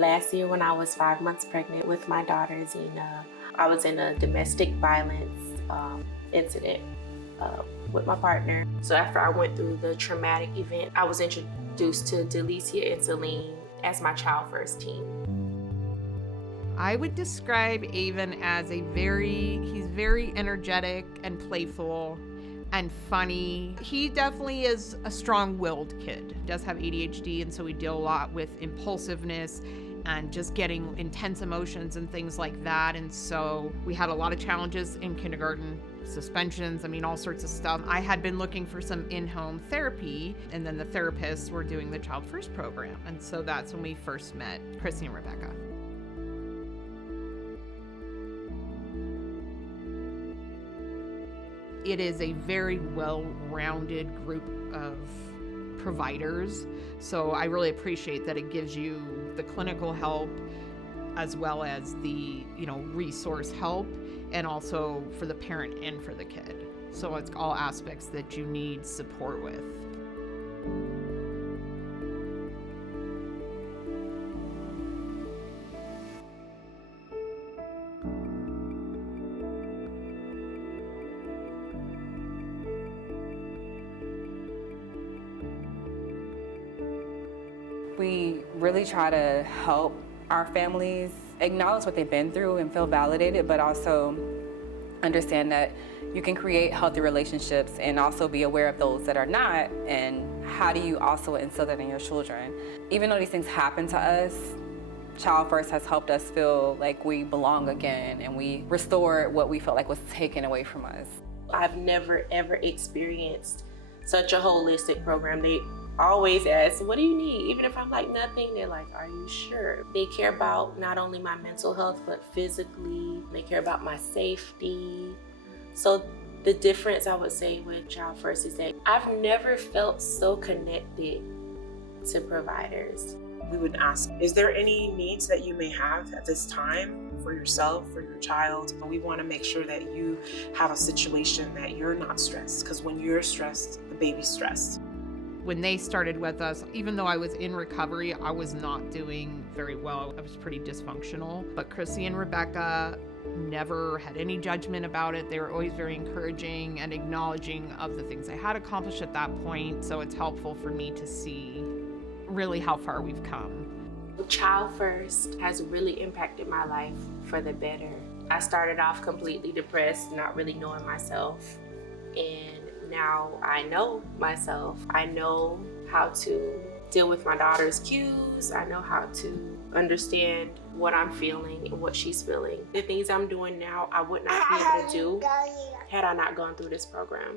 Last year when I was 5 months pregnant with my daughter, Zena, I was in a domestic violence incident with my partner. So after I went through the traumatic event, I was introduced to Delicia and Celine as my child first team. I would describe Avon as he's very energetic and playful and funny. He definitely is a strong-willed kid. He does have ADHD, and so we deal a lot with impulsiveness and just getting intense emotions and things like that. And so we had a lot of challenges in kindergarten, suspensions, all sorts of stuff. I had been looking for some in-home therapy, and then the therapists were doing the Child First program. And so that's when we first met Chrissy and Rebecca. It is a very well-rounded group of providers. So I really appreciate that it gives you the clinical help as well as the, resource help, and also for the parent and for the kid. So it's all aspects that you need support with. We really try to help our families acknowledge what they've been through and feel validated, but also understand that you can create healthy relationships and also be aware of those that are not, and how do you also instill that in your children. Even though these things happen to us, Child First has helped us feel like we belong again, and we restore what we felt like was taken away from us. I've never ever experienced such a holistic program. They always ask, what do you need? Even if I'm like nothing, they're like, are you sure? They care about not only my mental health, but physically. They care about my safety. So the difference I would say with Child First is that I've never felt so connected to providers. We would ask, is there any needs that you may have at this time for yourself, for your child? We want to make sure that you have a situation that you're not stressed, because when you're stressed, the baby's stressed. When they started with us, even though I was in recovery, I was not doing very well. I was pretty dysfunctional. But Chrissy and Rebecca never had any judgment about it. They were always very encouraging and acknowledging of the things I had accomplished at that point. So it's helpful for me to see really how far we've come. Child First has really impacted my life for the better. I started off completely depressed, not really knowing myself. And now I know myself. I know how to deal with my daughter's cues. I know how to understand what I'm feeling and what she's feeling. The things I'm doing now, I would not be able to do had I not gone through this program.